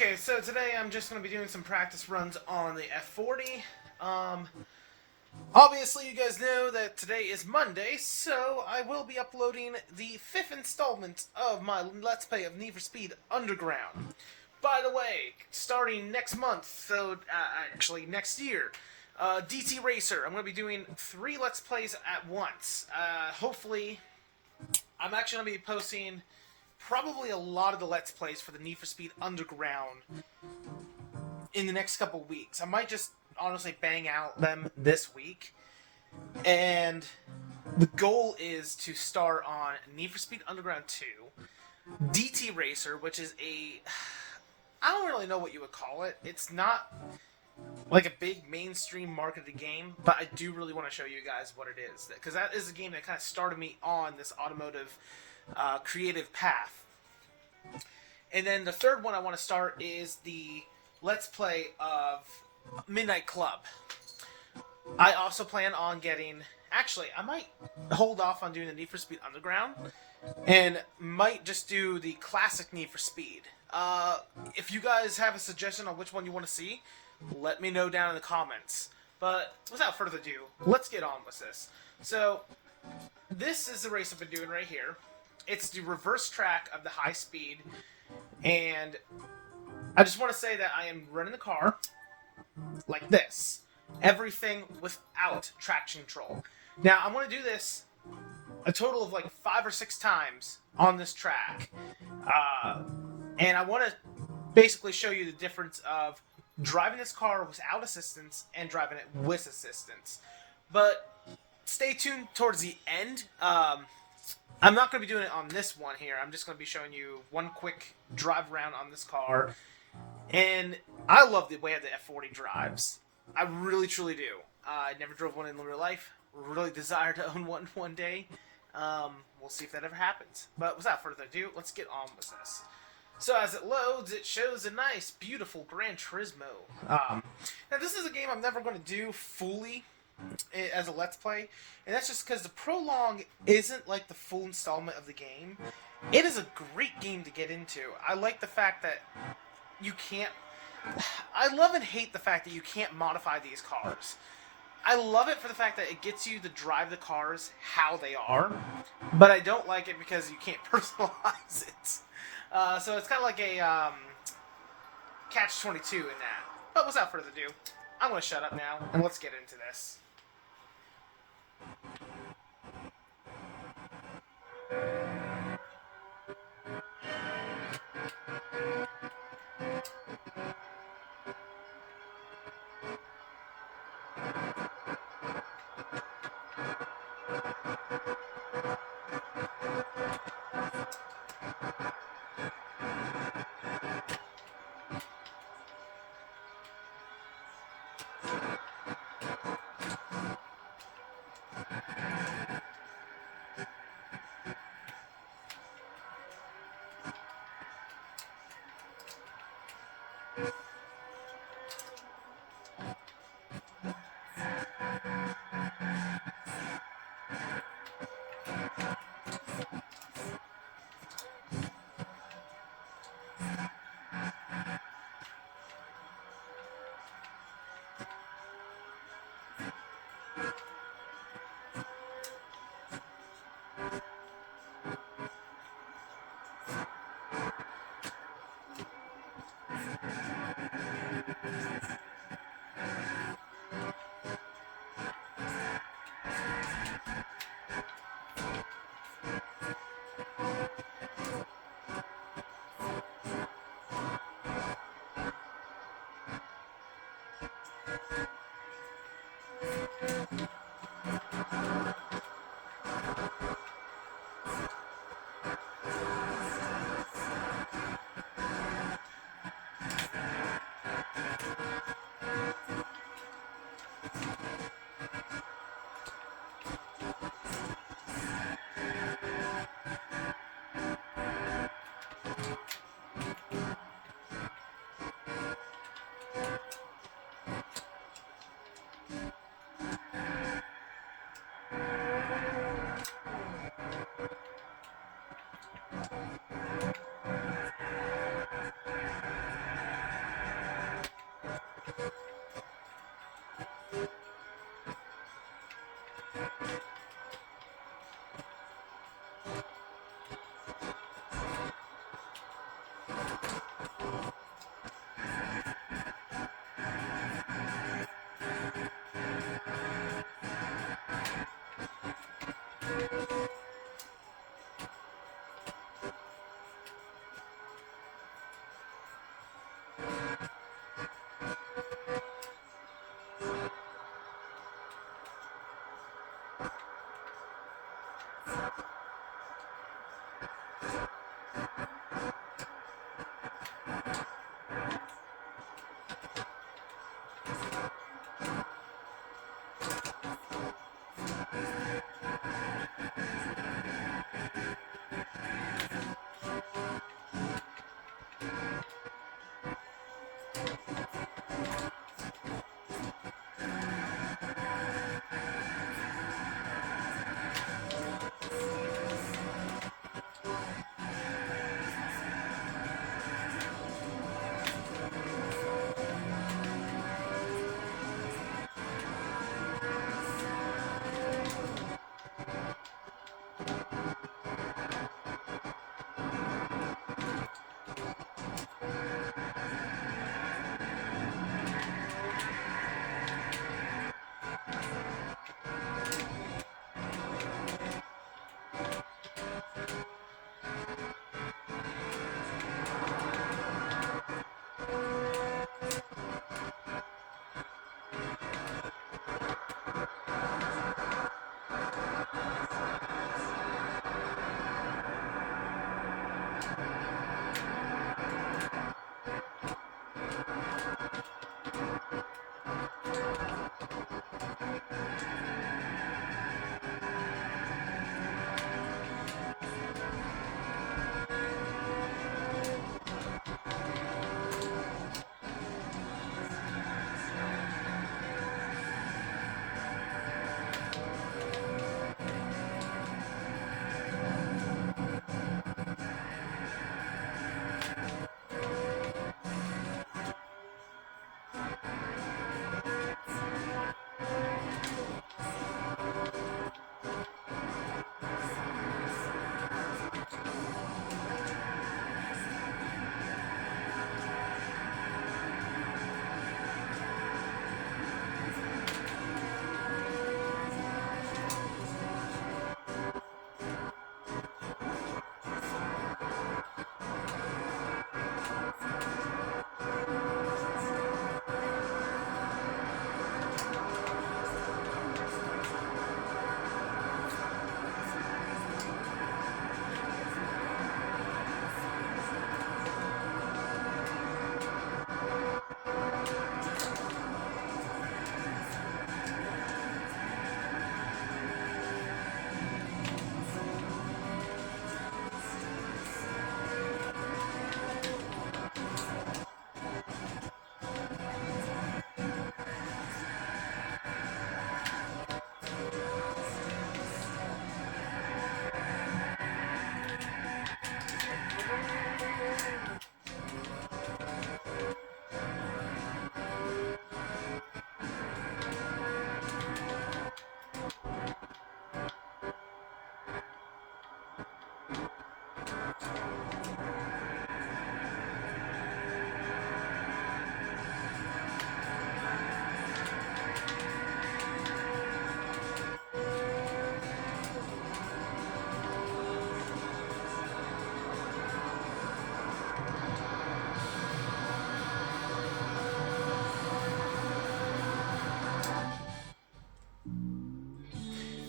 Okay, so today I'm just going to be doing some practice runs on the F40. Um, Obviously, you guys know that today is Monday, so I will be uploading the 5th installment of my Let's Play of Need for Speed Underground. By the way, starting next month, so actually next year, DT Racer, I'm going to be doing 3 Let's Plays at once. Hopefully, I'm actually going to be posting probably a lot of the Let's Plays for the Need for Speed Underground in the next couple weeks. I might just honestly bang out them this week. And the goal is to start on Need for Speed Underground 2, DT Racer, which is I don't really know what you would call it. It's not like a big mainstream marketed game, but I do really want to show you guys what it is. Because that is a game that kind of started me on this automotive creative path. And then the third one I want to start is the Let's Play of Midnight Club. I also plan on getting... Actually, I might hold off on doing the Need for Speed Underground and might just do the classic Need for Speed. If you guys have a suggestion on which one you want to see, let me know down in the comments. But without further ado, let's get on with this. So, this is the race I've been doing right here. It's the reverse track of the high speed, and I just want to say that I am running the car like this. Everything without traction control. Now, I'm going to do this a total of like 5 or 6 times on this track. And I want to basically show you the difference of driving this car without assistance and driving it with assistance. But stay tuned towards the end. I'm not going to be doing it on this one here. I'm just going to be showing you one quick drive around on this car. And I love the way the F40 drives. I really, truly do. I never drove one in real life. Really desire to own one day. We'll see if that ever happens. But without further ado, let's get on with this. So as it loads, it shows a nice, beautiful Gran Turismo. Now this is a game I'm never going to do fully as a Let's Play. And that's just because the prologue isn't like the full installment of the game. It is a great game to get into. I like the fact that you can't... I love and hate the fact that you can't modify these cars. I love it for the fact that it gets you to drive the cars how they are, but I don't like it because you can't personalize it. So it's kind of like a catch-22 in that. But without further ado, I'm going to shut up now, and let's get into this.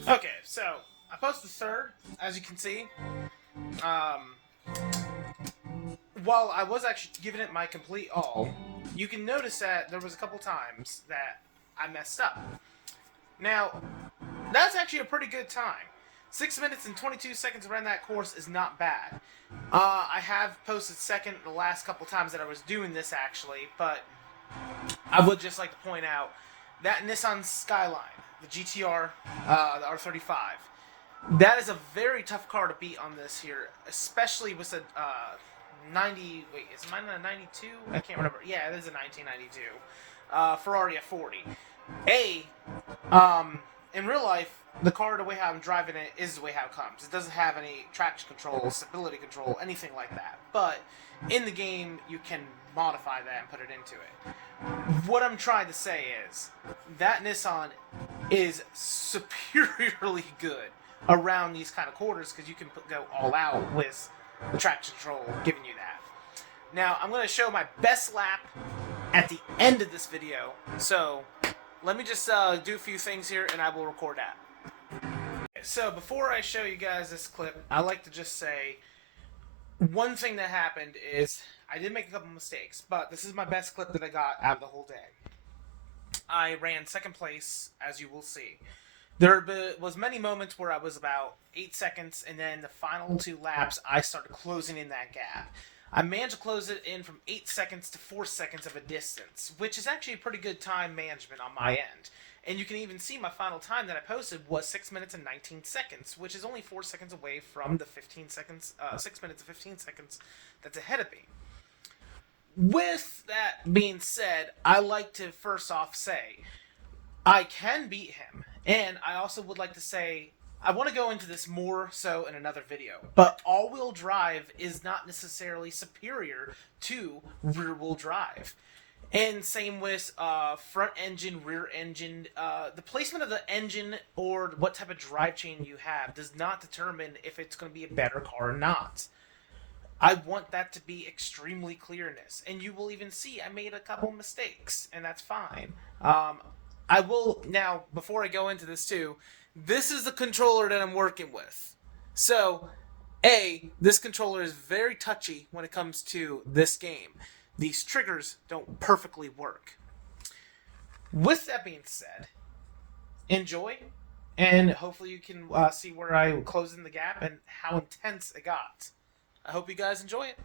Okay, so I posted third, as you can see. Um, while I was actually giving it my complete all, you can notice that there was a couple times that I messed up. Now, that's actually a pretty good time. 6 minutes and 22 seconds around that course is not bad. I have posted second the last couple times that I was doing this, actually, but I would just like to point out that Nissan Skyline, the GTR, the R35, that is a very tough car to beat on this here, especially with the 90. Wait, is mine a 92? I can't remember. Yeah, it is a 1992 Ferrari F40. In real life, the car, the way how I'm driving it, is the way how it comes. It doesn't have any traction control, stability control, anything like that. But in the game, you can modify that and put it into it. What I'm trying to say is that Nissan is superiorly good around these kind of corners because you can go all out with the traction control giving you that. Now, I'm going to show my best lap at the end of this video, so let me just do a few things here and I will record that. So before I show you guys this clip, I like to just say one thing that happened is I did make a couple mistakes, but this is my best clip that I got out of the whole day. I ran second place, as you will see. There was many moments where I was about 8 seconds, and then the final 2 laps, I started closing in that gap. I managed to close it in from 8 seconds to 4 seconds of a distance, which is actually a pretty good time management on my end. And you can even see my final time that I posted was 6 minutes and 19 seconds, which is only 4 seconds away from the 15 seconds, 6 minutes and 15 seconds that's ahead of me. With that being said, I like to first off say, I can beat him. And I also would like to say, I want to go into this more so in another video, but all-wheel drive is not necessarily superior to rear-wheel drive. And same with front engine, rear engine. The placement of the engine or what type of drivetrain you have does not determine if it's going to be a better car or not. I want that to be extremely clear in this. And you will even see I made a couple mistakes, and that's fine. I will, now, before I go into this too, this is the controller that I'm working with. So, this controller is very touchy when it comes to this game. These triggers don't perfectly work. With that being said, enjoy, and hopefully you can see where I close in the gap and how intense it got. I hope you guys enjoy it.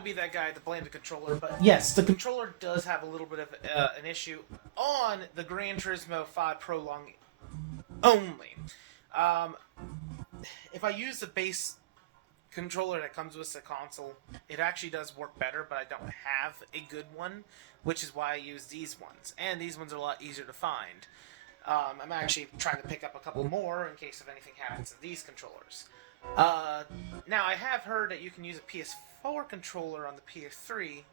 to be that guy to blame the controller, but yes, the controller does have a little bit of an issue on the Gran Turismo 5 Prolong only. If I use the base controller that comes with the console, it actually does work better, but I don't have a good one, which is why I use these ones. And these ones are a lot easier to find. I'm actually trying to pick up a couple more in case if anything happens to these controllers. Now, I have heard that you can use a PS4 controller on the PS3.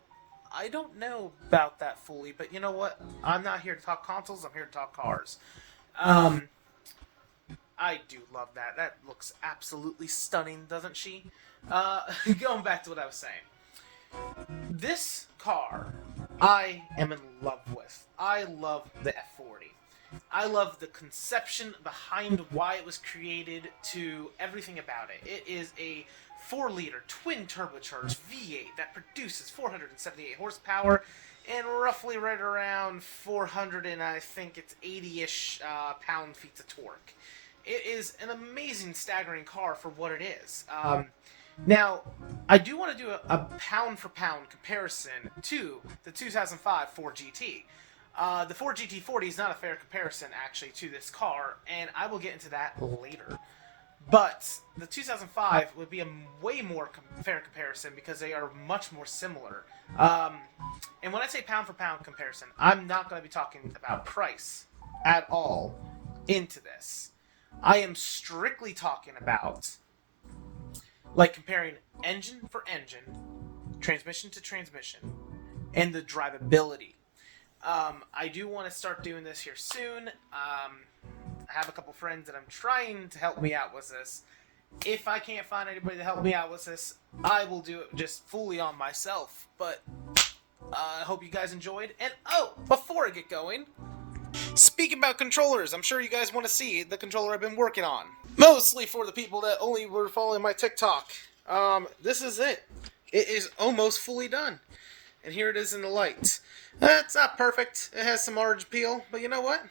I don't know about that fully, but you know what? I'm not here to talk consoles, I'm here to talk cars. I do love that. That looks absolutely stunning, doesn't she? Going back to what I was saying. This car, I am in love with. I love the F40. I love the conception behind why it was created to everything about it. It is a 4-liter twin turbocharged V8 that produces 478 horsepower and roughly right around 400 and I think it's 80-ish pound-feet of torque. It is an amazing, staggering car for what it is. Now, I do want to do a pound-for-pound comparison to the 2005 Ford GT. The Ford GT40 is not a fair comparison, actually, to this car, and I will get into that later. But the 2005 would be a way more fair comparison because they are much more similar. And when I say pound-for-pound comparison, I'm not going to be talking about price at all into this. I am strictly talking about like comparing engine for engine, transmission to transmission, and the drivability. I do want to start doing this here soon. I have a couple friends that I'm trying to help me out with this. If I can't find anybody to help me out with this, I will do it just fully on myself. But I hope you guys enjoyed. And oh, before I get going, speaking about controllers, I'm sure you guys want to see the controller I've been working on. Mostly for the people that only were following my TikTok. This is it. It is almost fully done. And here it is in the light. It's not perfect. It has some orange peel, but you know what?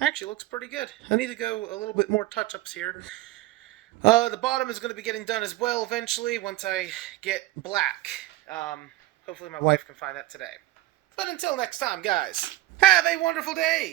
Actually looks pretty good. I need to go a little bit more touch-ups here. The bottom is going to be getting done as well eventually once I get black. Hopefully my wife can find that today. But until next time, guys, have a wonderful day!